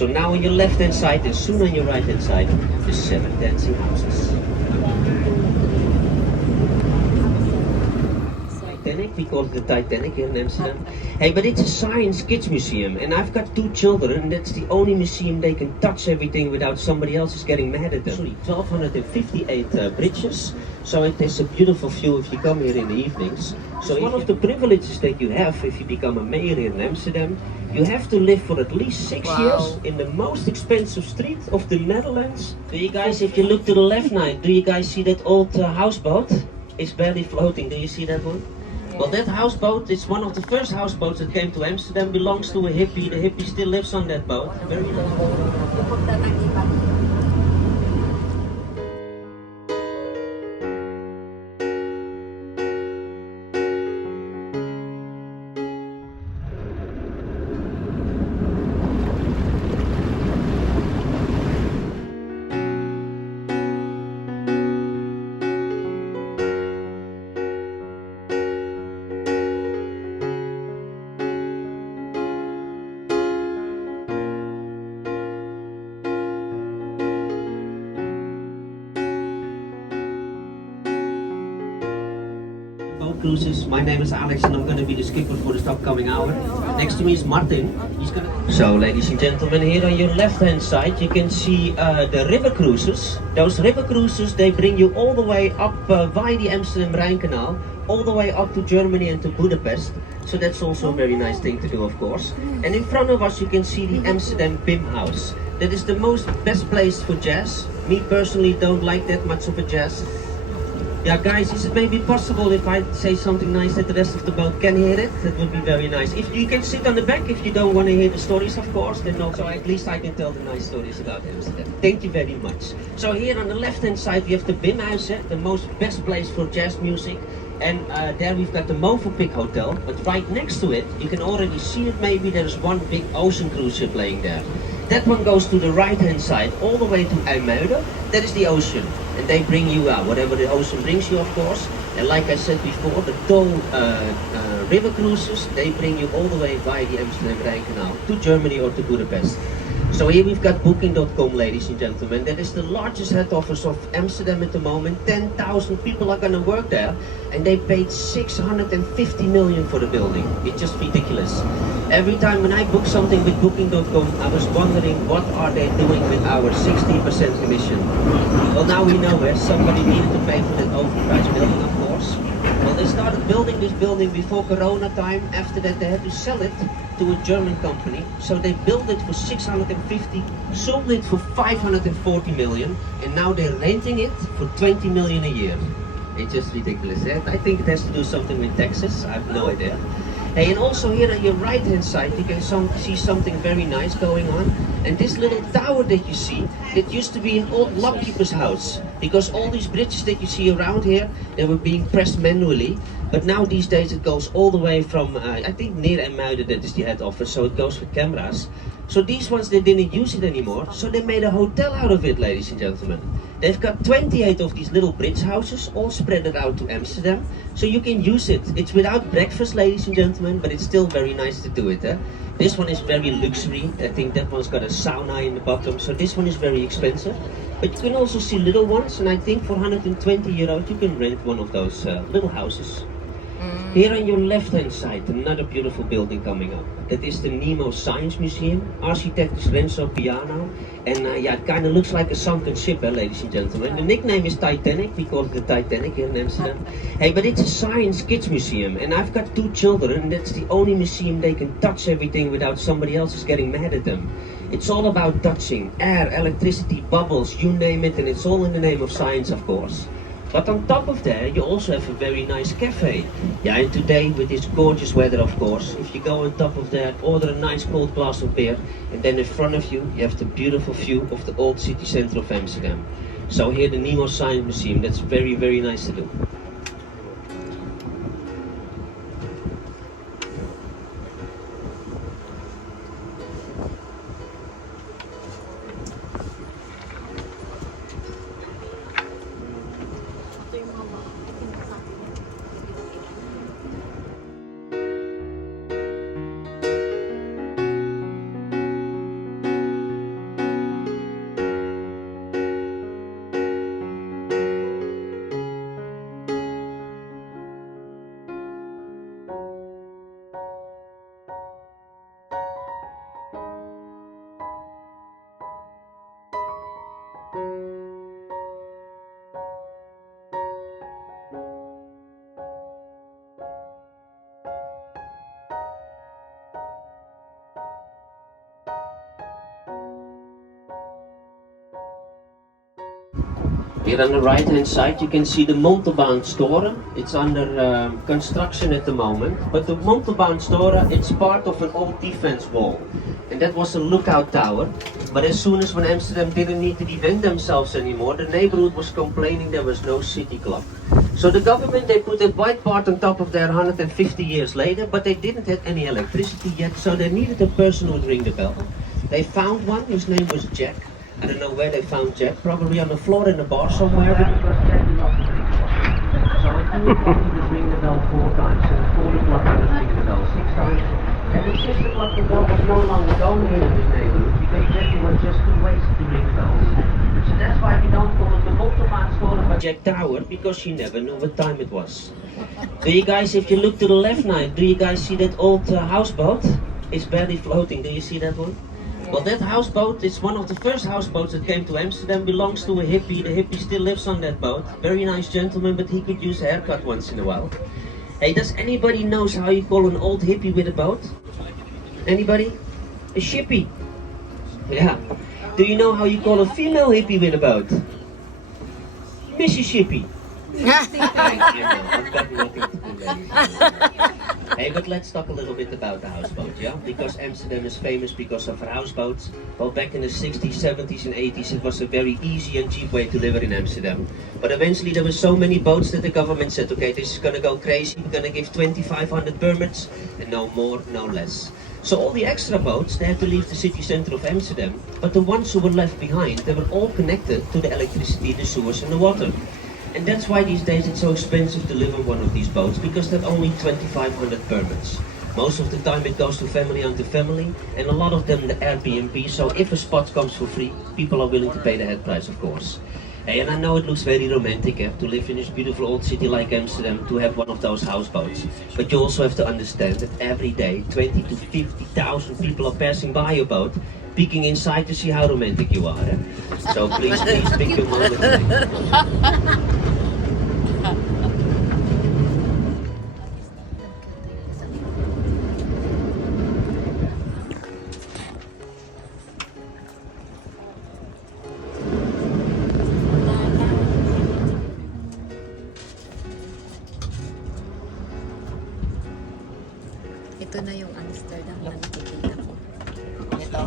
So now on your left hand side and soon on your right hand side, the 7 dancing houses. Titanic, we call it the Titanic here in Amsterdam. Hey, but it's a science kids museum, and I've got 2 children, and that's the only museum they can touch everything without somebody else is getting mad at them. Sorry, 1258 bridges, so it is a beautiful view if you come here in the evenings. So one of the privileges that you have if you become a mayor here in Amsterdam, you have to live for at least 6 years in the most expensive street of the Netherlands. Do you guys, if you look to the left now, do you guys see that old houseboat? It's barely floating, do you see that one? Well, that houseboat is one of the first houseboats that came to Amsterdam, belongs to a hippie. The hippie still lives on that boat. Very nice. Boat cruises. My name is Alex and I'm going to be the skipper for this upcoming hour. Next to me is Martin. So ladies and gentlemen, here on your left hand side you can see the river cruises. Those river cruises, they bring you all the way up via the Amsterdam Rhine Canal, all the way up to Germany and to Budapest. So that's also a very nice thing to do, of course. And in front of us you can see the Amsterdam BIM house. That is the best place for jazz. Me personally don't like that much of a jazz. Yeah, guys, is it maybe possible if I say something nice that the rest of the boat can hear it? That would be very nice. If you can sit on the back, if you don't want to hear the stories, of course, then also at least I can tell the nice stories about Amsterdam. Thank you very much. So here on the left-hand side we have the BIM house, the best place for jazz music. And there we've got the Movenpick Hotel, but right next to it, you can already see it maybe, there's one big ocean cruiser playing there. That one goes to the right hand side, all the way to IJmuiden. That is the ocean. And they bring you out, whatever the ocean brings you, of course. And like I said before, the tall river cruises, they bring you all the way via the Amsterdam Rhine Canal to Germany or to Budapest. So here we've got Booking.com, ladies and gentlemen. That is the largest head office of Amsterdam at the moment. 10,000 people are going to work there. And they paid 650 million for the building. It's just ridiculous. Every time when I book something with Booking.com, I was wondering what are they doing with our 60% commission. Well, now we know where somebody needed to pay for that overpriced building, of course. Well, they started building this building before Corona time. After that, they had to sell it to a German company. So they built it for 650, sold it for 540 million, and now they're renting it for 20 million a year. It's just ridiculous. I think it has to do something with taxes. I have no idea. Hey, and also here on your right hand side you can see something very nice going on. And this little tower that you see, that used to be an old lockkeeper's house. Because all these bridges that you see around here, they were being pressed manually. But now these days it goes all the way from, I think near IJmuiden, that is the head office, so it goes with cameras. So these ones, they didn't use it anymore, so they made a hotel out of it, ladies and gentlemen. They've got 28 of these little bridge houses, all spread out to Amsterdam, so you can use it. It's without breakfast, ladies and gentlemen, but it's still very nice to do it. This one is very luxury. I think that one's got a sauna in the bottom, so this one is very expensive. But you can also see little ones, and I think for 120 euros you can rent one of those little houses. Here on your left hand side, another beautiful building coming up. That is the Nemo Science Museum. Architect is Renzo Piano. And yeah, it kind of looks like a sunken ship, ladies and gentlemen. The nickname is Titanic. We call it the Titanic here in Amsterdam. Hey, but it's a science kids museum. And I've got 2 children, and that's the only museum they can touch everything without somebody else is getting mad at them. It's all about touching air, electricity, bubbles, you name it, and it's all in the name of science, of course. But on top of that, you also have a very nice cafe. Yeah, and today with this gorgeous weather, of course, if you go on top of that, order a nice cold glass of beer, and then in front of you, you have the beautiful view of the old city center of Amsterdam. So here the Nemo Science Museum, that's very, very nice to do. Here on the right hand side you can see the Montalbaanstoren. It's under construction at the moment. But the Montalbaanstoren, it's part of an old defense wall. And that was a lookout tower. But as soon as when Amsterdam didn't need to defend themselves anymore, the neighborhood was complaining there was no city clock. So the government, they put that white part on top of their 150 years later, but they didn't have any electricity yet, so they needed a person who would ring the bell. They found one, his name was Jack. I don't know where they found Jack, probably on the floor in a bar somewhere, but it was Jack who loved to ring the bell. So at 2 o'clock he would ring the bell 4 times, and at 4 o'clock he would ring the bell 6 times. And at 6 o'clock the bell was no longer going here in this neighborhood, because Jack was just too wasted to ring bells. So that's why we don't call it the Montalbaanstoren but Jack Tower, because you never knew what time it was. Do you guys, if you look to the left now, do you guys see that old houseboat? It's barely floating, do you see that one? Well, that houseboat is one of the first houseboats that came to Amsterdam, belongs to a hippie. The hippie still lives on that boat. Very nice gentleman, but he could use a haircut once in a while. Hey, does anybody knows how you call an old hippie with a boat? Anybody? A shippy. Yeah. Do you know how you call a female hippie with a boat? Mississippi. I've got nothing to do there. Hey, but let's talk a little bit about the houseboat, yeah? Because Amsterdam is famous because of houseboats. Well, back in the 60s, 70s and 80s, it was a very easy and cheap way to live in Amsterdam. But eventually there were so many boats that the government said, okay, this is gonna go crazy, we're gonna give 2,500 permits, and no more, no less. So all the extra boats, they had to leave the city center of Amsterdam, but the ones who were left behind, they were all connected to the electricity, the sewers and the water. And that's why these days it's so expensive to live on one of these boats, because there are only 2,500 permits. Most of the time it goes to family unto family, and a lot of them the Airbnb, so if a spot comes for free, people are willing to pay the head price, of course. Hey, and I know it looks very romantic to live in this beautiful old city like Amsterdam, to have one of those houseboats. But you also have to understand that every day 20 to 50,000 people are passing by your boat, peeking inside to see how romantic you are. So please pick your moment today. Ito na yung Amsterdam na nakikita ko. Ito.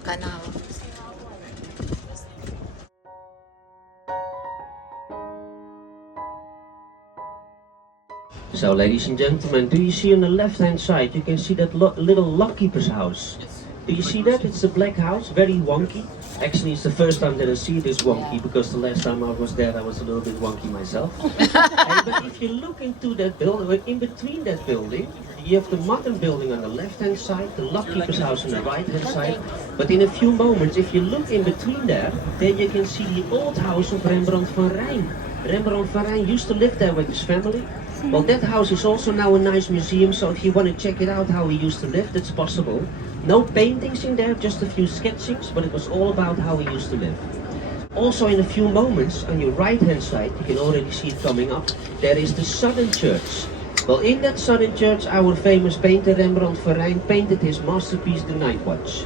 Canal. So ladies and gentlemen, do you see on the left hand side, you can see that little lockkeeper's house. Do you see that? It's a black house, very wonky. Actually, it's the first time that I see this wonky, because the last time I was there, I was a little bit wonky myself. But if you look into that building, in between that building, you have the modern building on the left-hand side, the lockkeeper's house on the right-hand side. But in a few moments, if you look in between there, then you can see the old house of Rembrandt van Rijn. Rembrandt van Rijn used to live there with his family. Well, that house is also now a nice museum, so if you want to check it out how he used to live, that's possible. No paintings in there, just a few sketchings, but it was all about how he used to live. Also in a few moments, on your right hand side, you can already see it coming up, there is the Southern Church. Well, in that Southern Church, our famous painter Rembrandt van Rijn painted his masterpiece, The Night Watch.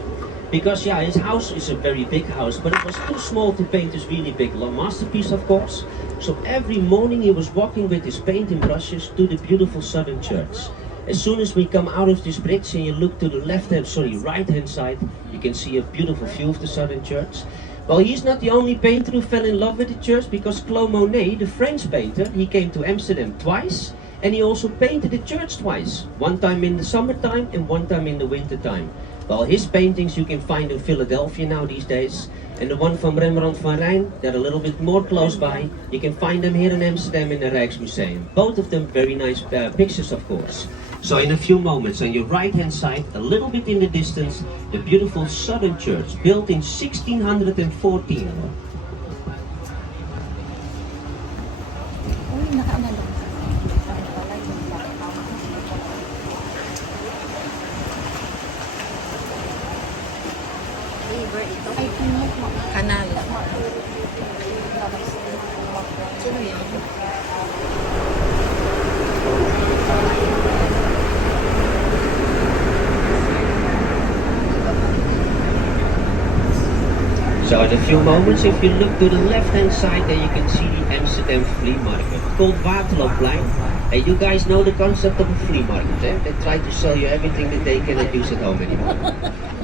Because yeah, his house is a very big house, but it was too small to paint this really big masterpiece, of course. So every morning he was walking with his painting brushes to the beautiful Southern Church. As soon as we come out of this bridge and you look to the right hand side, you can see a beautiful view of the Southern Church. Well, he's not the only painter who fell in love with the church, because Claude Monet, the French painter, he came to Amsterdam twice, and he also painted the church twice. One time in the summertime and one time in the winter time. Well, his paintings you can find in Philadelphia now these days. And the one from Rembrandt van Rijn, they're a little bit more close by. You can find them here in Amsterdam in the Rijksmuseum. Both of them very nice pictures, of course. So in a few moments, on your right hand side, a little bit in the distance, the beautiful Southern Church, built in 1614. Canal. Sino yun? So So in a few moments, if you look to the left-hand side, there you can see the Amsterdam flea market, called Waterloopplein. And you guys know the concept of a flea market, eh? They try to sell you everything that they cannot use at home anymore.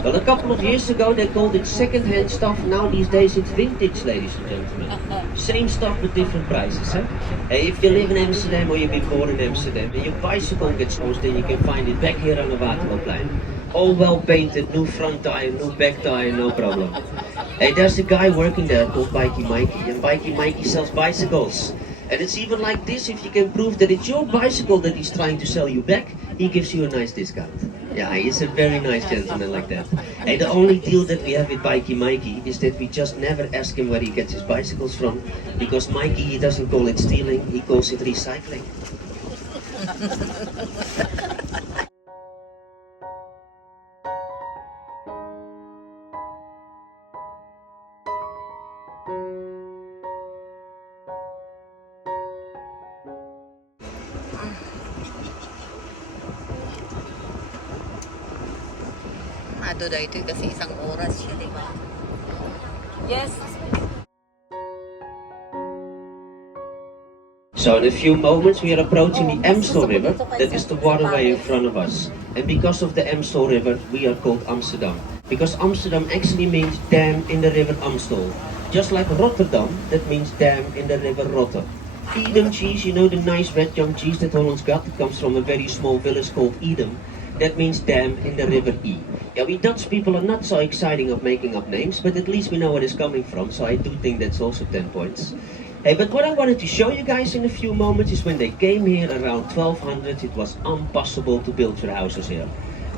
Well, a couple of years ago, they called it second-hand stuff. Now these days, it's vintage, ladies and gentlemen. Same stuff with different prices, eh? Hey, if you live in Amsterdam or you've been born in Amsterdam, and your bicycle gets lost, then you can find it back here on the Waterloopplein. All well painted, new front tire, new back tire, no problem. Hey, there's a guy working there called Bikey Mikey, and Bikey Mikey sells bicycles. And it's even like this, if you can prove that it's your bicycle that he's trying to sell you back, he gives you a nice discount. Yeah, he's a very nice gentleman like that. Hey, the only deal that we have with Bikey Mikey is that we just never ask him where he gets his bicycles from, because Mikey, he doesn't call it stealing, he calls it recycling. Ado daw ito kasi isang oras siya, di ba? Yes. So in a few moments we are approaching the Amstel River, that is the waterway in front of us. And because of the Amstel River, we are called Amsterdam. Because Amsterdam actually means dam in the river Amstel. Just like Rotterdam, that means dam in the river Rotter. Edam cheese, you know the nice red young cheese that Holland's got? It comes from a very small village called Edam. That means dam in the river E. Yeah, we Dutch people are not so exciting of making up names, but at least we know where it's coming from, so I do think that's also 10 points. Hey, but what I wanted to show you guys in a few moments is when they came here around 1200, it was impossible to build your houses here.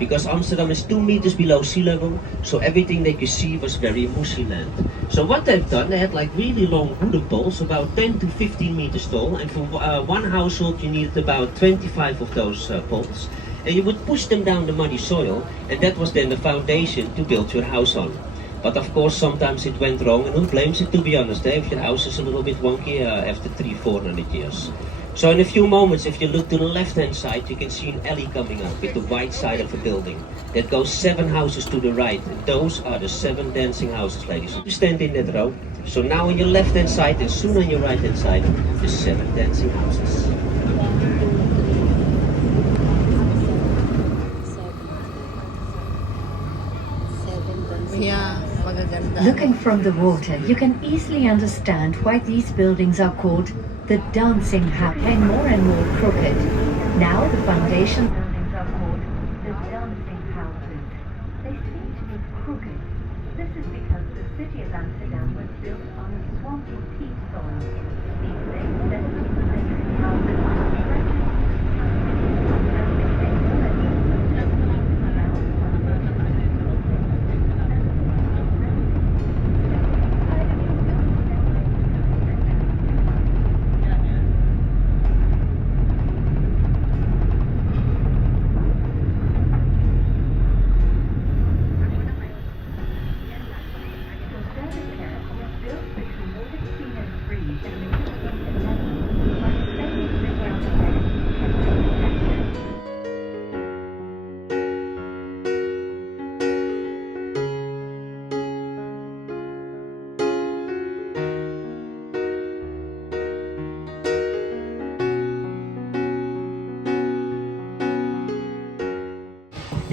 Because Amsterdam is 2 meters below sea level, so everything they could see was very mushy land. So what they've done, they had like really long wooden poles, about 10 to 15 meters tall, and for one household you needed about 25 of those poles. And you would push them down the muddy soil, and that was then the foundation to build your house on. But of course sometimes it went wrong, and who blames it, to be honest, if your house is a little bit wonky after 300-400 years. So in a few moments, if you look to the left hand side, you can see an alley coming up with the white side of a building. That goes 7 houses to the right, and those are the 7 dancing houses, ladies. You stand in that row. So now on your left hand side and soon on your right hand side, the 7 dancing houses. Yeah, magaganda. Looking from the water, you can easily understand why these buildings are called the dancing house, and more crooked. Now the foundation buildings are called the dancing houses. They seem to be crooked. This is because the city of Amsterdam was built on a swampy peat soil. These late 17th century houses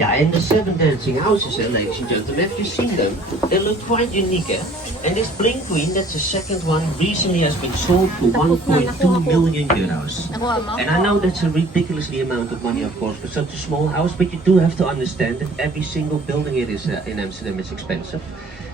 Yeah, and the 7 dancing houses, ladies and gentlemen, have you seen them? They look quite unique, eh? And this Bling Queen, that's the second one, recently has been sold for 1.2 million euros. And I know that's a ridiculously amount of money, of course, for such a small house, but you do have to understand that every single building here is in Amsterdam is expensive.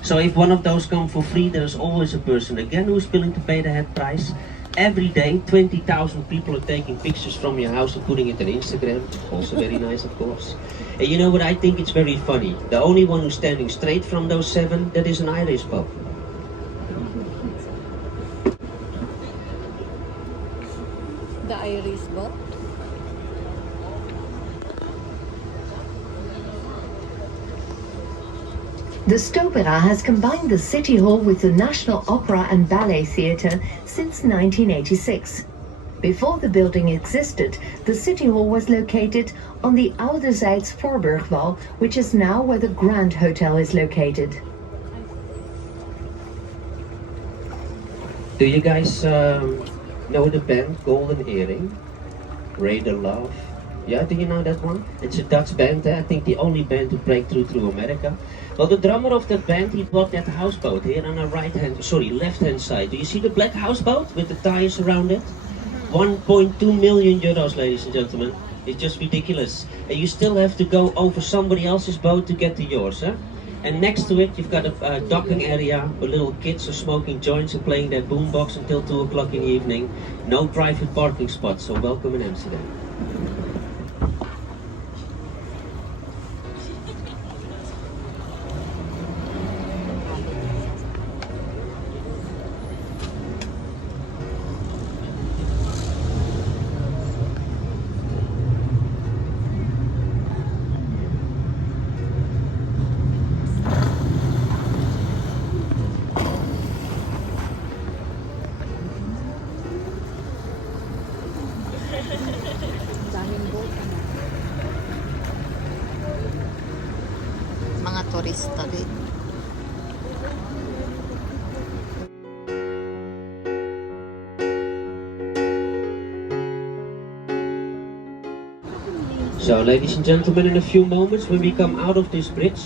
So if one of those come for free, there's always a person again who's willing to pay the head price. Every day, 20,000 people are taking pictures from your house and putting it on Instagram. Also very nice, of course. And you know what, I think it's very funny. The only one who's standing straight from those 7, that is an Irish pub. The Irish boat? The Stopera has combined the City Hall with the National Opera and Ballet Theatre since 1986. Before the building existed, the City Hall was located on the Ouderzijds Voorburgwal, which is now where the Grand Hotel is located. Do you guys know the band Golden Earring? Radar Love. Yeah, do you know that one? It's a Dutch band, I think the only band to break through America. Well, the drummer of that band, he bought that houseboat here on our left-hand side. Do you see the black houseboat with the tires around it? 1.2 million euros, ladies and gentlemen. It's just ridiculous. And you still have to go over somebody else's boat to get to yours, huh? And next to it, you've got a docking area where little kids are smoking joints and playing their boombox until 2 o'clock in the evening. No private parking spots, so welcome in Amsterdam. Mga turista din. So, ladies and gentlemen, in a few moments when we come out of this bridge,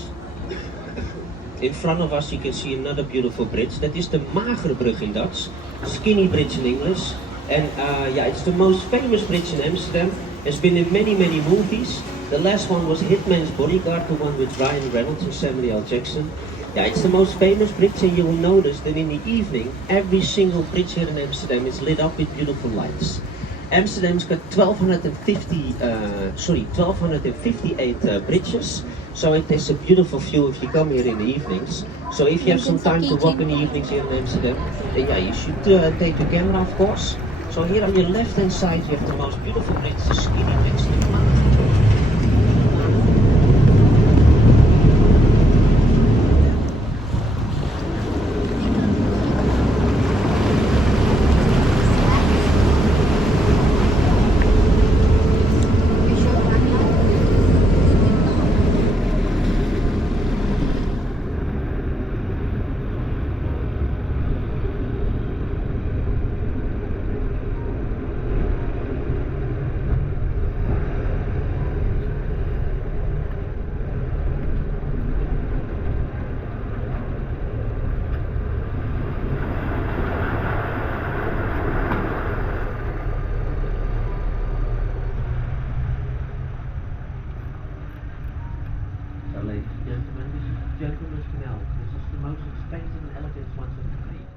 in front of us you can see another beautiful bridge. That is the Magere Brug in Dutch, skinny bridge in English. And yeah, it's the most famous bridge in Amsterdam. It's been in many movies. The last one was Hitman's Bodyguard, the one with Ryan Reynolds and Samuel L. Jackson. Yeah, it's the most famous bridge, and you will notice that in the evening, every single bridge here in Amsterdam is lit up with beautiful lights. Amsterdam's got 1258 bridges, so it is a beautiful view if you come here in the evenings. So if you have some time to walk in the evenings here in Amsterdam, then yeah, you should take your camera, of course. So here on your left-hand side, you have the most beautiful bridge, the skinny bridge. Ladies and gentlemen, this is Gentleman's Canal. This is the most expensive and elegant one of the fleet.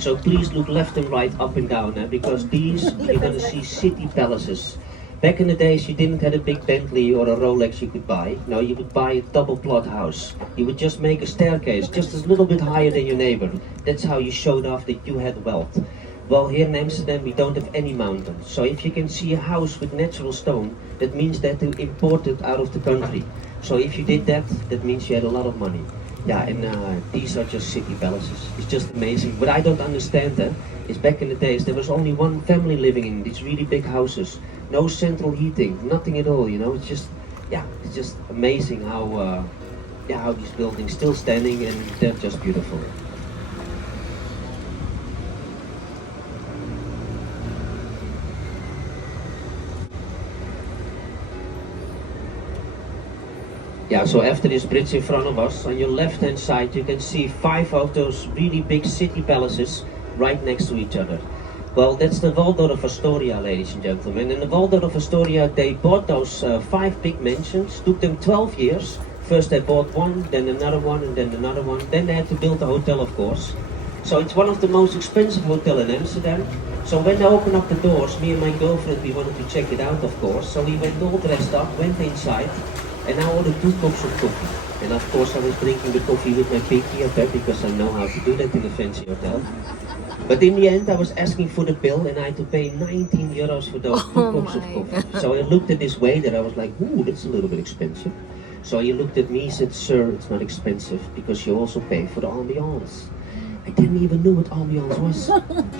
So please look left and right, up and down, because these you're going to see city palaces. Back in the days, you didn't have a big Bentley or a Rolex you could buy. No, you would buy a double plot house. You would just make a staircase just a little bit higher than your neighbor. That's how you showed off that you had wealth. Well, here in Amsterdam we don't have any mountains. So if you can see a house with natural stone, that means that they imported out of the country. So if you did that, that means you had a lot of money. Yeah, and these are just city palaces. It's just amazing. What I don't understand is back in the days there was only one family living in these really big houses. No central heating, nothing at all, you know. It's just, yeah, it's just amazing how these buildings still standing, and they're just beautiful. Yeah, so after this bridge in front of us, on your left-hand side, you can see 5 of those really big city palaces right next to each other. Well, that's the Waldorf Astoria, ladies and gentlemen. In the Waldorf Astoria, they bought those 5 big mansions. Took them 12 years. First they bought one, then another one, and then another one. Then they had to build a hotel, of course. So it's one of the most expensive hotels in Amsterdam. So when they opened up the doors, me and my girlfriend, we wanted to check it out, of course. So we went all dressed up, went inside, and I ordered 2 cups of coffee. And of course I was drinking the coffee with my pinky up there because I know how to do that in a fancy hotel. But in the end I was asking for the bill, and I had to pay 19 euros for those 2 cups of coffee. So I looked at this waiter, I was like, ooh, that's a little bit expensive. So he looked at me, he said, sir, it's not expensive because you also pay for the ambiance. I didn't even know what ambiance was.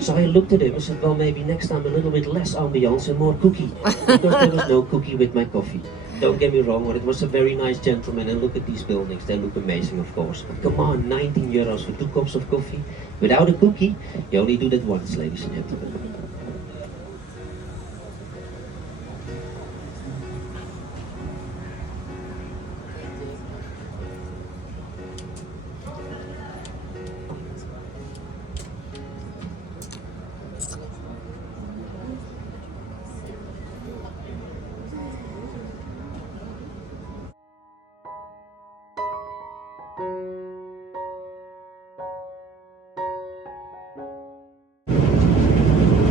So I looked at him and said, well, maybe next time a little bit less ambiance and more cookie. Because there was no cookie with my coffee. Don't get me wrong, it was a very nice gentleman, and look at these buildings, they look amazing of course. But come on, 19 euros for 2 cups of coffee without a cookie, you only do that once, ladies and gentlemen.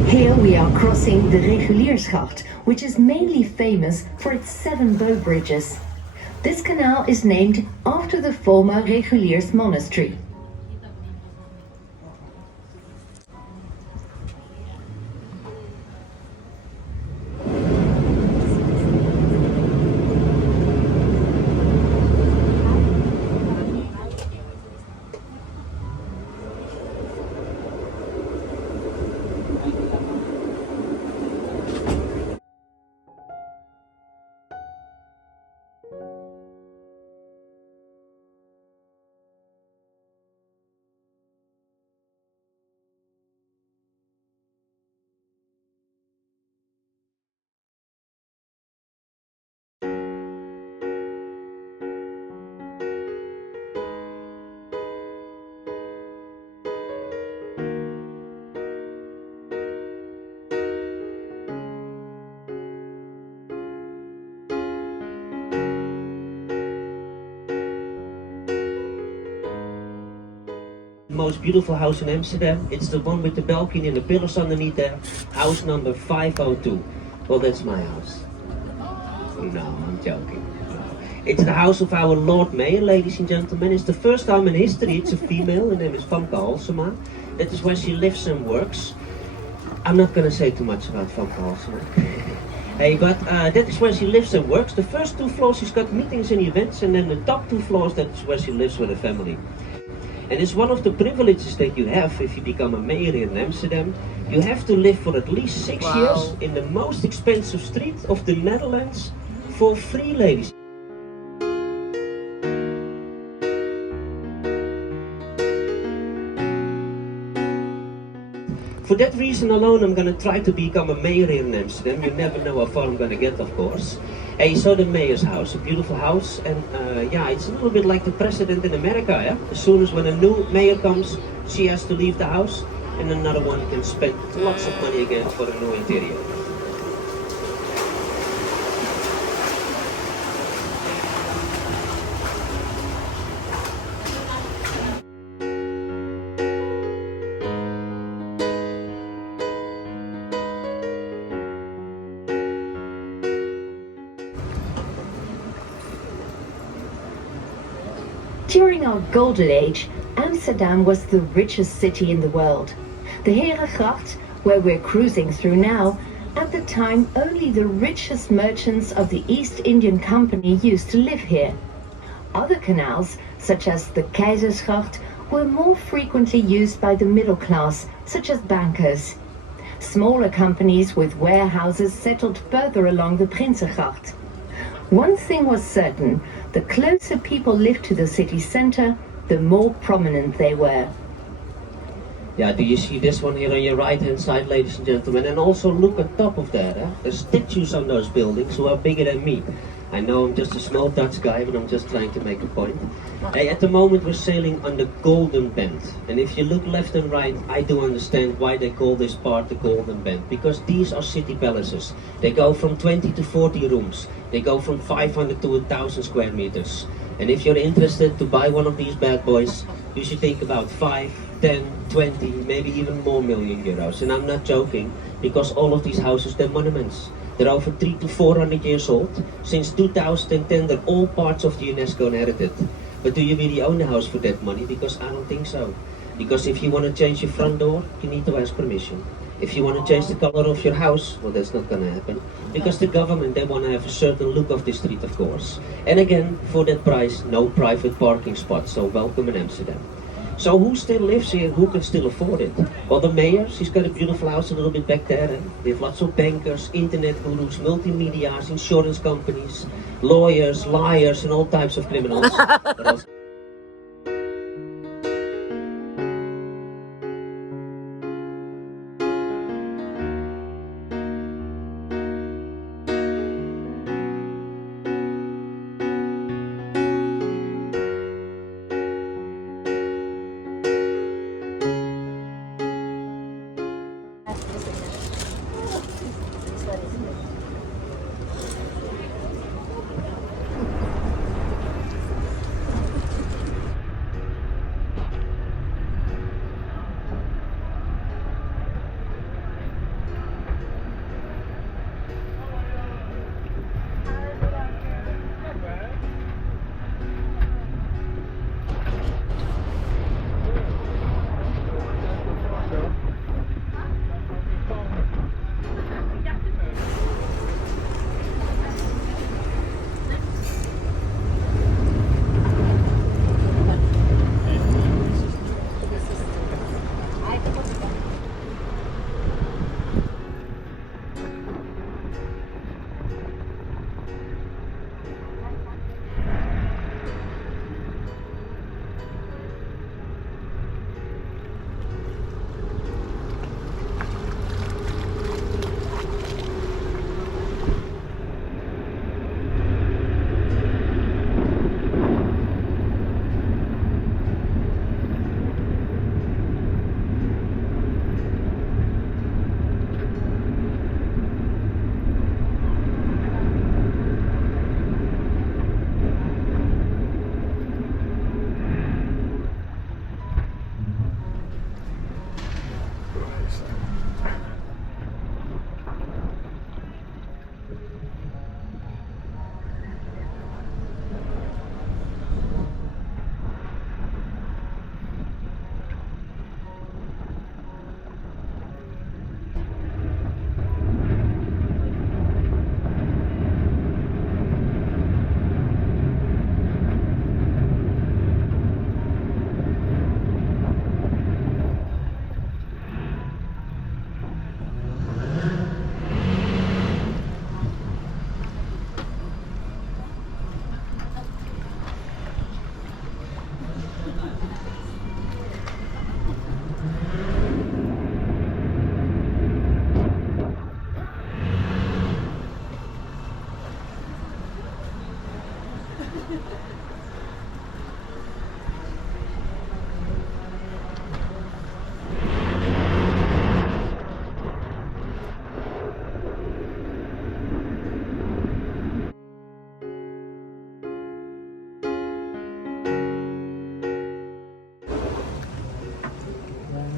Here we are crossing the Reguliersgracht, which is mainly famous for its 7 bow bridges. This canal is named after the former Reguliers monastery. Most beautiful house in Amsterdam. It's the one with the balcony and the pillars underneath there. House number 502. Well, that's my house. No, I'm joking. No. It's the house of our Lord Mayor, ladies and gentlemen. It's the first time in history it's a female. Her name is Famke Halsema. That is where she lives and works. I'm not gonna say too much about Famke Halsema. Hey, but that is where she lives and works. The first 2 floors she's got meetings and events, and then the top 2 floors that's where she lives with her family. And it's one of the privileges that you have if you become a mayor in Amsterdam. You have to live for at least 6 years in the most expensive street of the Netherlands for free, ladies. For that reason alone, I'm gonna try to become a mayor here in Amsterdam. You never know how far I'm gonna get, of course. Hey, so the mayor's house, a beautiful house, and yeah, it's a little bit like the president in America, yeah? As soon as when a new mayor comes, she has to leave the house, and another one can spend lots of money again for a new interior. During our golden age, Amsterdam was the richest city in the world. The Herengracht, where we're cruising through now, at the time only the richest merchants of the East Indian Company used to live here. Other canals, such as the Keizersgracht, were more frequently used by the middle class, such as bankers. Smaller companies with warehouses settled further along the Prinsengracht. One thing was certain, the closer people lived to the city center, the more prominent they were. Yeah, do you see this one here on your right hand side, ladies and gentlemen? And also look at top of that, there's statues on those buildings who are bigger than me. I know I'm just a small Dutch guy, but I'm just trying to make a point. Hey, at the moment we're sailing on the Golden Band. And if you look left and right, I do understand why they call this part the Golden Band. Because these are city palaces. They go from 20 to 40 rooms. They go from 500 to 1,000 square meters. And if you're interested to buy one of these bad boys, you should think about 5, 10, 20, maybe even more million euros. And I'm not joking, because all of these houses, they're monuments. They're over 300 to 400 years old. Since 2010, they're all parts of the UNESCO inherited. But do you really own the house for that money? Because I don't think so. Because if you want to change your front door, you need to ask permission. If you want to change the color of your house, well, that's not going to happen. Because the government, they want to have a certain look of the street, of course. And again, for that price, no private parking spots. So welcome in Amsterdam. So who still lives here? Who can still afford it? Well, the mayor, she's got a beautiful house a little bit back there. We have lots of bankers, internet gurus, multimedias, insurance companies, lawyers, liars, and all types of criminals. But also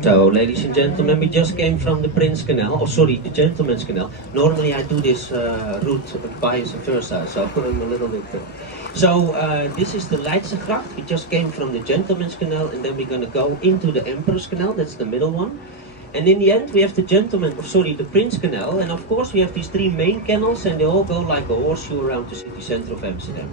So, ladies and gentlemen, we just came from the Prince Canal, oh sorry, the Gentleman's Canal. Normally I do this route vice versa, so I'm a little bit... this is the Leidsegracht. We just came from the Gentleman's Canal, and then we're gonna go into the Emperor's Canal, that's the middle one. And in the end we have the Prince Canal, and of course we have these three main canals, and they all go like a horseshoe around the city center of Amsterdam.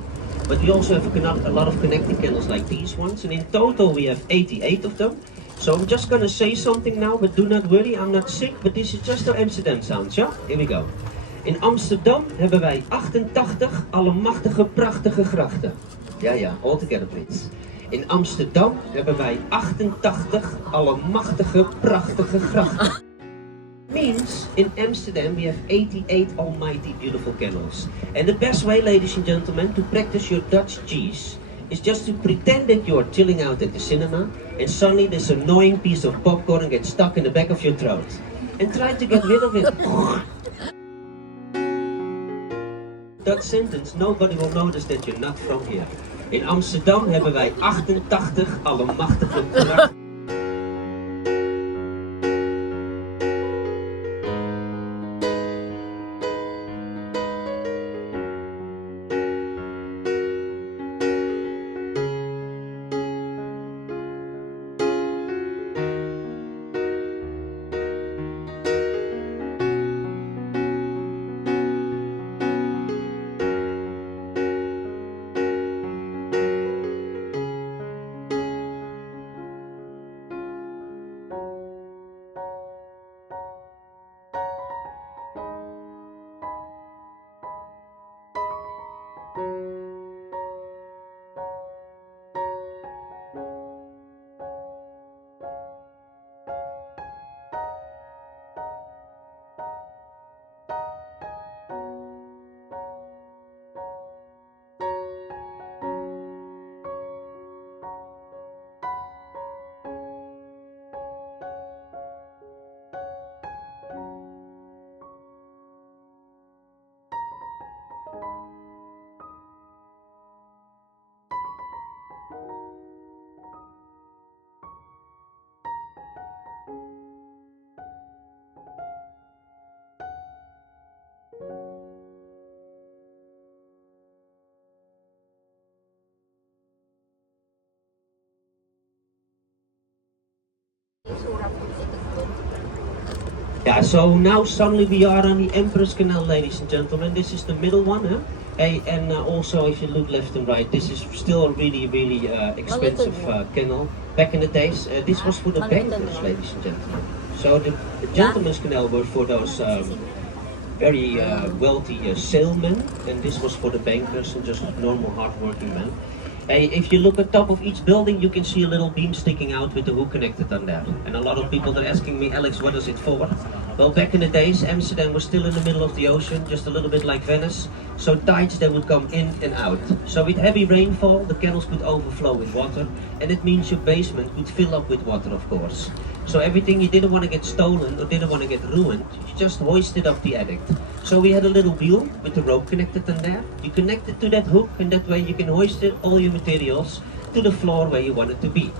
But we also have a lot of connecting canals like these ones, and in total we have 88 of them. So I'm just gonna say something now, but do not worry, I'm not sick, but this is just our Amsterdam sounds, ja? Here we go. In Amsterdam hebben wij 88 allemachtige prachtige grachten. Ja, ja, all together please. In Amsterdam hebben wij 88 allemachtige prachtige grachten. Means in Amsterdam we have 88 almighty beautiful canals. And the best way, ladies and gentlemen, to practice your Dutch cheese is just to pretend that you are chilling out at the cinema and suddenly this annoying piece of popcorn gets stuck in the back of your throat. And try to get rid of it. That sentence, nobody will notice that you're not from here. In Amsterdam hebben wij 88 allemachtige grachten. Yeah, so now suddenly we are on the Empress Canal, ladies and gentlemen. This is the middle one, huh? Hey, and also if you look left and right, this is still a really expensive canal. Back in the days, this was for the bankers, ladies and gentlemen. So the gentleman's canal was for those very wealthy sailmen, and this was for the bankers and just normal hard-working men. Hey, if you look at top of each building, you can see a little beam sticking out with the hook connected on there. And a lot of people are asking me, Alex, what is it for? Well, back in the days, Amsterdam was still in the middle of the ocean, just a little bit like Venice. So tides, they would come in and out. So with heavy rainfall, the canals could overflow with water. And it means your basement could fill up with water, of course. So everything you didn't want to get stolen or didn't want to get ruined, you just hoisted up the attic. So we had a little wheel with the rope connected on there. You connect it to that hook, and that way you can hoist it, all your materials to the floor where you want it to be.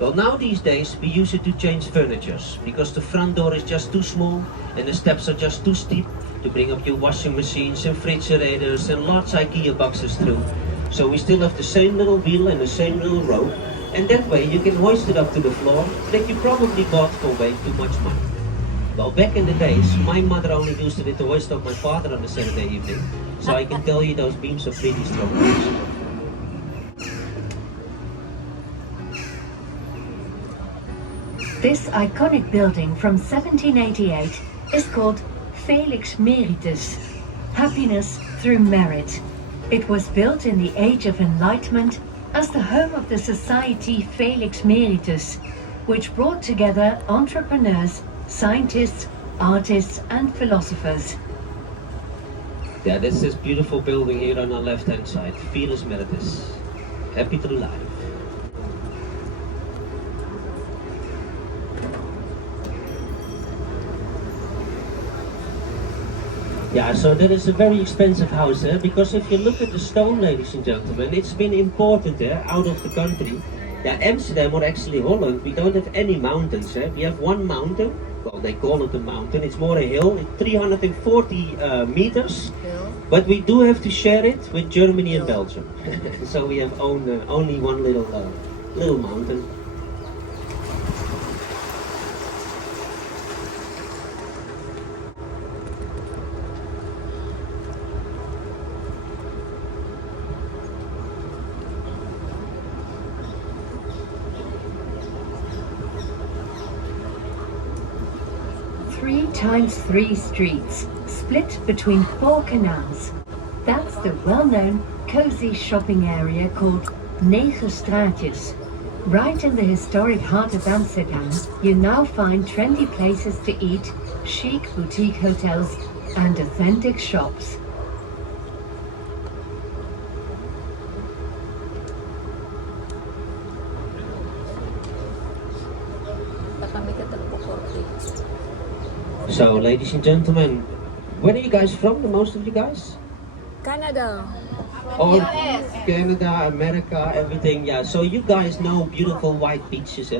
Well, now these days we use it to change furnitures because the front door is just too small and the steps are just too steep to bring up your washing machines and refrigerators and large IKEA boxes through. So we still have the same little wheel and the same little rope, and that way you can hoist it up to the floor that you probably bought for way too much money. Well, back in the days, my mother only used it to hoist up my father on a Saturday evening, so I can tell you those beams are pretty strong. This iconic building from 1788 is called Felix Meritus, happiness through merit. It was built in the Age of Enlightenment as the home of the society Felix Meritus, which brought together entrepreneurs, scientists, artists and philosophers. Yeah, this is beautiful building here on our left hand side, Felix Meritus. Happy to live. Yeah, so that is a very expensive house, because if you look at the stone, ladies and gentlemen, it's been imported out of the country. Yeah, Amsterdam, or actually Holland, we don't have any mountains. We have one mountain, well, they call it a mountain, it's more a hill, it's 340 meters, but we do have to share it with Germany and Belgium. So we have only one little mountain. Times 3 streets, split between 4 canals. That's the well-known, cozy shopping area called Negen Straatjes. Right in the historic heart of Amsterdam, you now find trendy places to eat, chic boutique hotels, and authentic shops. So, ladies and gentlemen, where are you guys from, the most of you guys? Canada. Oh, Canada, America, everything, yeah. So you guys know beautiful white beaches,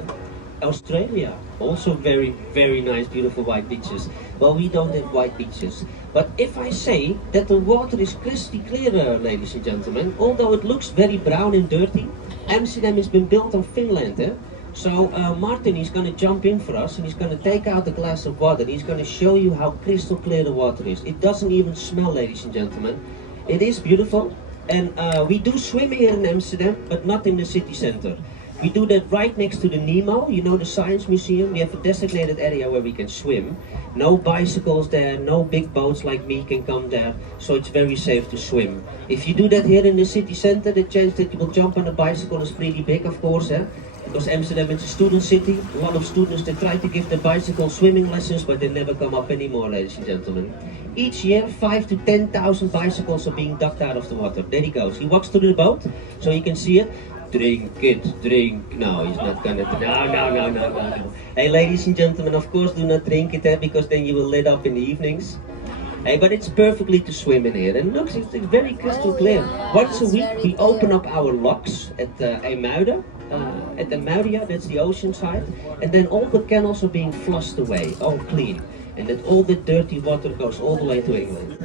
Australia, also very nice, beautiful white beaches. Well, we don't have white beaches. But if I say that the water is crystal clear, ladies and gentlemen, although it looks very brown and dirty, Amsterdam has been built on Finland, So Martin is going to jump in for us and he's going to take out a glass of water. He's going to show you how crystal clear the water is. It doesn't even smell, ladies and gentlemen. It is beautiful, and we do swim here in Amsterdam, but not in the city center. We do that right next to the Nemo, you know, the science museum. We have a designated area where we can swim. No bicycles there, no big boats like me can come there, so it's very safe to swim. If you do that here in the city center, the chance that you will jump on a bicycle is pretty big, of course, because Amsterdam is a student city. A lot of students, they try to give the bicycle swimming lessons, but they never come up anymore, ladies and gentlemen. Each year, 5,000 to 10,000 bicycles are being ducked out of the water. There he goes. He walks to the boat, so you can see it. Drink it, drink. No, he's not gonna. No. Hey, ladies and gentlemen, of course, do not drink it, because then you will lit up in the evenings. Hey, but it's perfectly to swim in here. And look, it's very crystal clear. yeah, Once a it's week, very we clear. open up our locks at IJmuiden. At the Muiden, that's the ocean side. And then all the canals are being flushed away, all clean. And that all the dirty water goes all the way to England.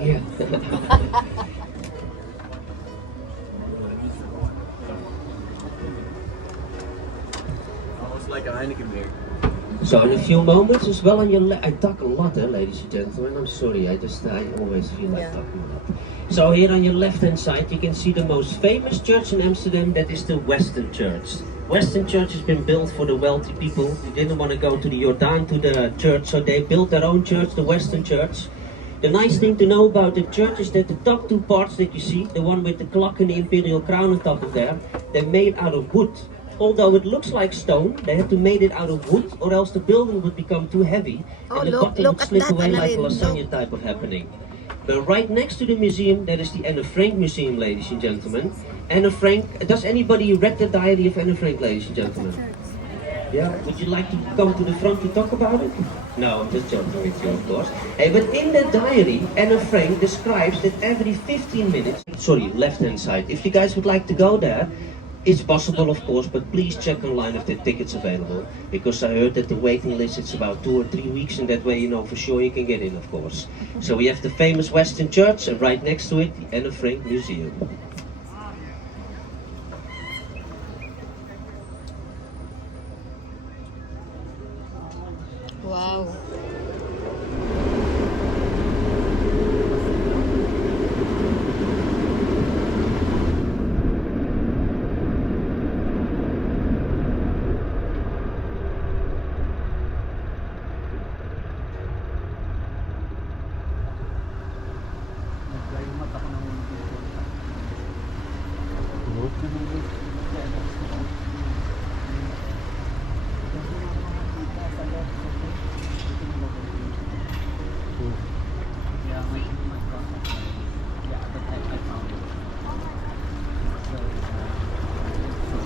Yeah. Almost like a Heineken beer. So in a few moments as well on your I talk a lot, ladies and gentlemen. I'm sorry, I always feel like Yeah. talking a lot. So here on your left hand side you can see the most famous church in Amsterdam, that is the Western Church. Western Church has been built for the wealthy people who didn't want to go to the Jordan to the church, so they built their own church, the Western Church. The nice thing to know about the church is that the top two parts that you see, the one with the clock and the imperial crown on top of there, they're made out of wood. Although it looks like stone, they had to make it out of wood, or else the building would become too heavy Oh, and the look- bottom look would at slip that, away like a Annalyn, lasagna look. type of happening. But right next to the museum, that is the Anne Frank Museum, ladies and gentlemen. Anne Frank, does anybody read the diary of Anne Frank, ladies and gentlemen? Yeah, would you like to come to the front to talk about it? No, I'm just joking with you, of course. Hey, but in the diary, Anne Frank describes that every 15 minutes, sorry, left-hand side, if you guys would like to go there, it's possible, of course, but please check online if the tickets available, because I heard that the waiting list is about 2 or 3 weeks, and that way you know for sure you can get in, of course. So we have the famous Western Church, and right next to it, the Anne Frank Museum. Wow.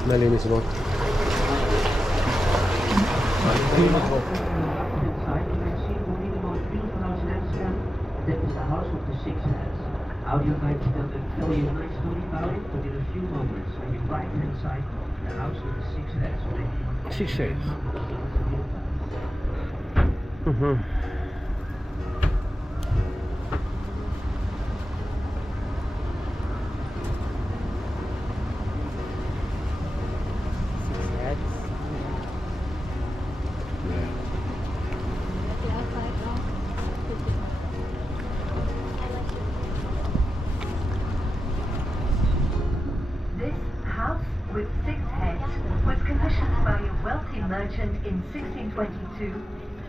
Malinis mo. Inside you can see only the most beautiful house in Amsterdam. That is the house of the six heads. Audio guide is going to tell you a nice story about it, but in a few moments, on your right hand side, the house with the six heads. Six shades. This house with six heads was commissioned by a wealthy merchant in 1622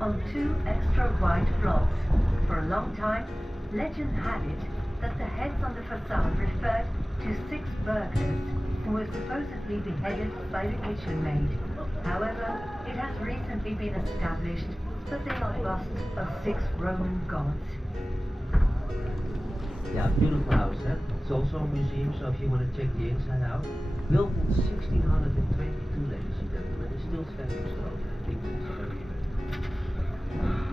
on 2 extra wide plots. For a long time, legend had it that the heads on the facade referred to 6 burglars who were supposedly beheaded by the kitchen maid. However, it has recently been established that they are busts of 6 Roman gods. Yeah, beautiful house, eh? It's also a museum, so if you want to check the inside out. Built in 1622, ladies and gentlemen, it's still standing strong. I think it's very good.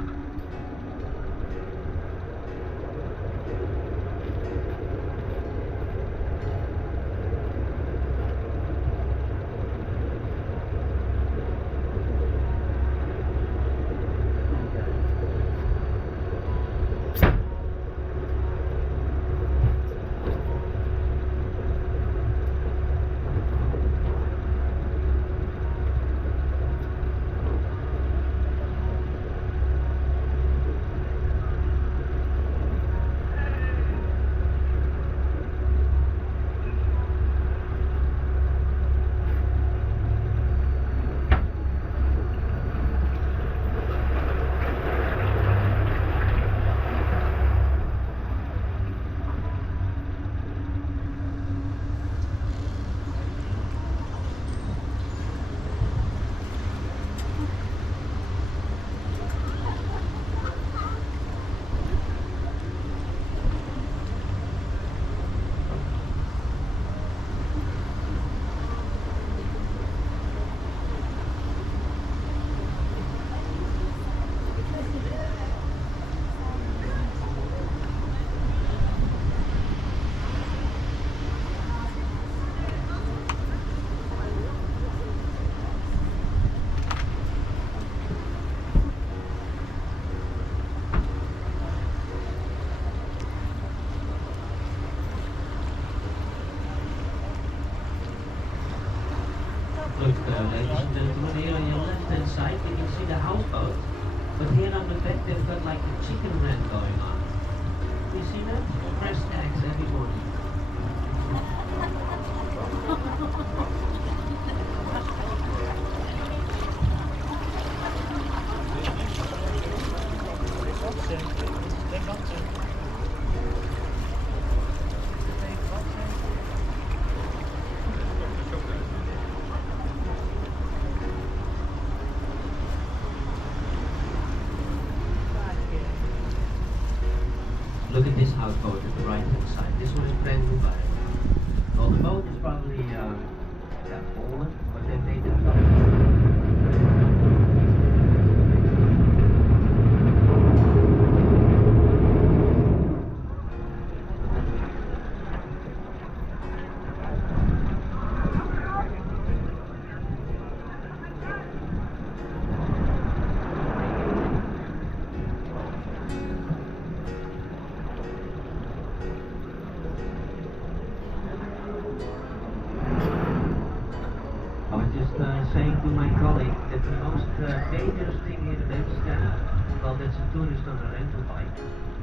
ladies and gentlemen, here on your left hand side you can see the houseboat. But here on the back they've got like a chicken run going on. You see that? Fresh eggs every morning. Look at this houseboat at the right hand side. This one is brand new by well, the boat is probably older, but they made it saying to my colleague that the most dangerous thing here in Amsterdam, well, that's a tourist on a rental bike,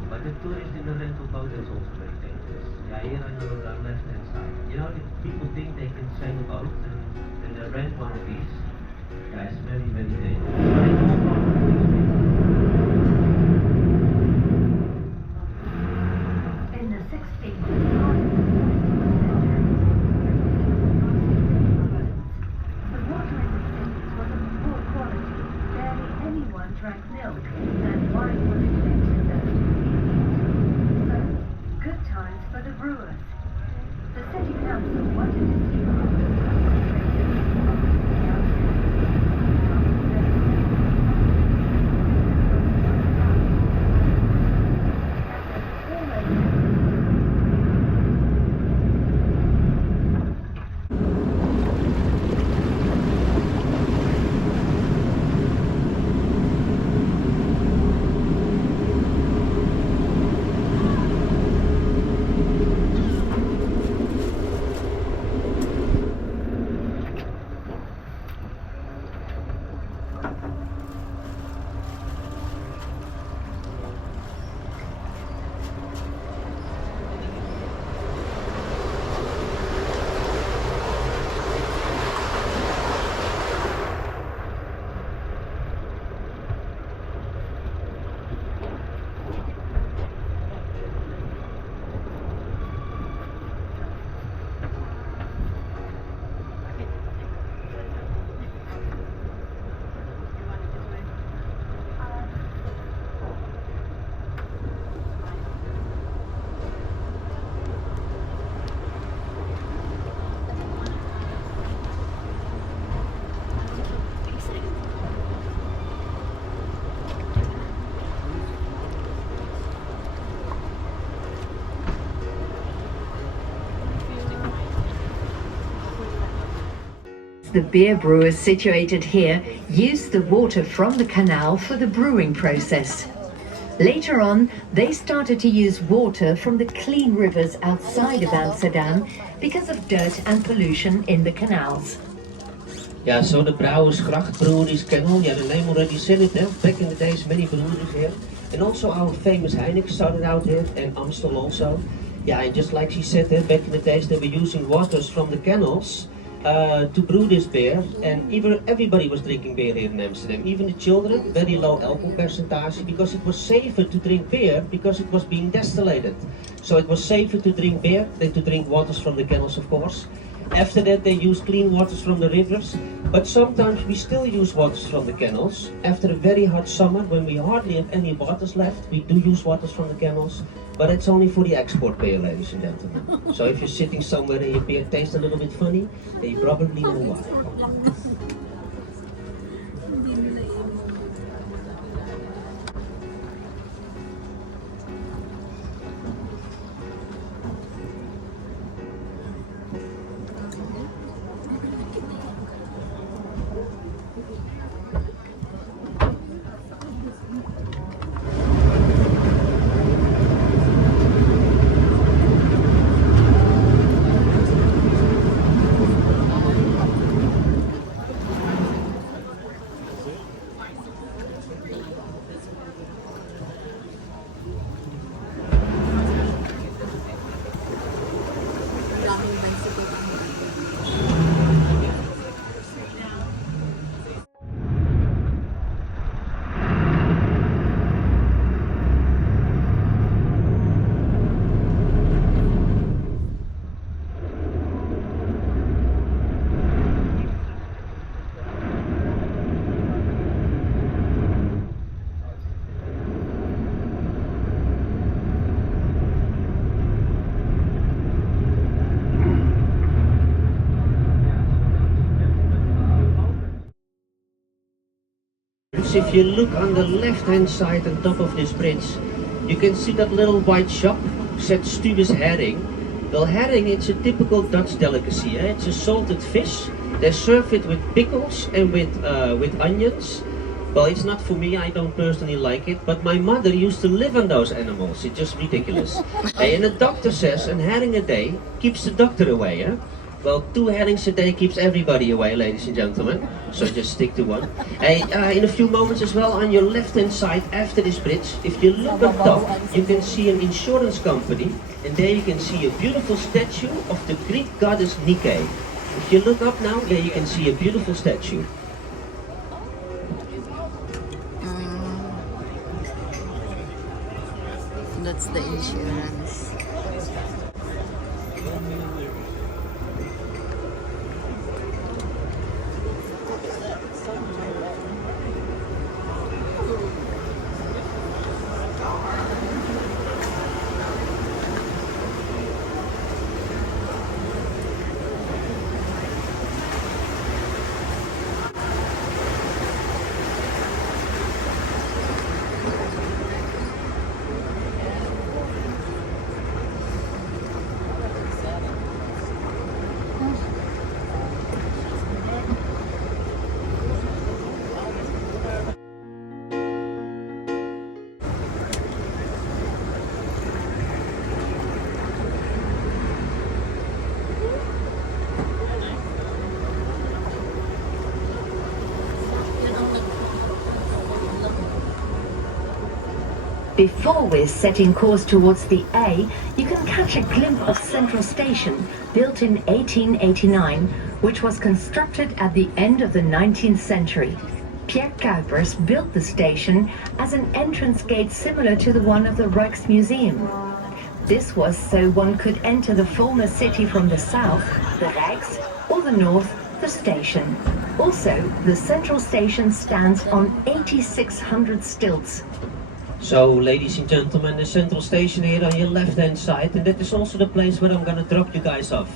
but the tourist in a rental boat is also very dangerous. Yeah, here on your left hand side. You know, if people think they can sail a boat and they rent one of these, yeah, it's very, very dangerous. In the 16th, drank milk and wine was expensive there. So, good times for the brewers. The city council wanted to see The beer brewers situated here used the water from the canal for the brewing process. Later on, they started to use water from the clean rivers outside of Amsterdam because of dirt and pollution in the canals. Yeah, so the Brouwersgracht breweries Canal, yeah, the name already said it, back in the days many breweries here. And also our famous Heineken started out here, and Amstel also. Yeah, and just like she said, back in the days they were using waters from the canals to brew this beer, and even everybody was drinking beer here in Amsterdam, even the children, very low alcohol percentage, because it was safer to drink beer because it was being distillated. So it was safer to drink beer than to drink waters from the canals, of course. After that they use clean waters from the rivers, but sometimes we still use waters from the canals. After a very hot summer, when we hardly have any waters left, we do use waters from the canals, but it's only for the export beer, ladies and gentlemen. So if you're sitting somewhere and your beer tastes a little bit funny, then you probably know why. if you look on the left-hand side on top of this bridge, you can see that little white shop said Stubis herring. Well, herring, it's a typical Dutch delicacy. Eh? It's a salted fish. They serve it with pickles and with onions. Well, it's not for me, I don't personally like it, but my mother used to live on those animals. It's just ridiculous. Hey, and the doctor says a herring a day keeps the doctor away. Eh? Well, 2 herrings a day keeps everybody away, ladies and gentlemen. So just stick to one. Hey, in a few moments as well, on your left-hand side after this bridge, if you look up top, you can see an insurance company. And there you can see a beautiful statue of the Greek goddess Nike. If you look up now, there you can see a beautiful statue. That's the insurance. Before we're setting course towards the A, you can catch a glimpse of Central Station, built in 1889, which was constructed at the end of the 19th century. Pierre Kuipers built the station as an entrance gate similar to the one of the Rijksmuseum. This was so one could enter the former city from the south, the Rijks, or the north, the station. Also, the Central Station stands on 8,600 stilts. So, ladies and gentlemen, the Central Station here on your left-hand side, and that is also the place where I'm gonna drop you guys off.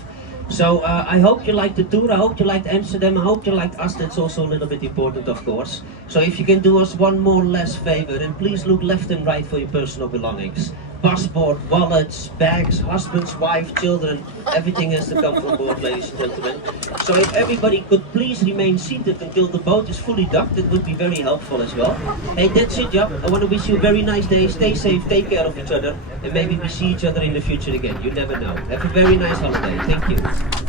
So, I hope you liked the tour, I hope you liked Amsterdam, I hope you liked us, that's also a little bit important, of course. So, if you can do us one more last favor, and please look left and right for your personal belongings. Passport, wallets, bags, husbands, wife, children, everything has to come from board, ladies and gentlemen. So if everybody could please remain seated until the boat is fully docked, it would be very helpful as well. Hey, that's it, Jaap. I want to wish you a very nice day. Stay safe, take care of each other, and maybe we see each other in the future again. You never know. Have a very nice holiday. Thank you.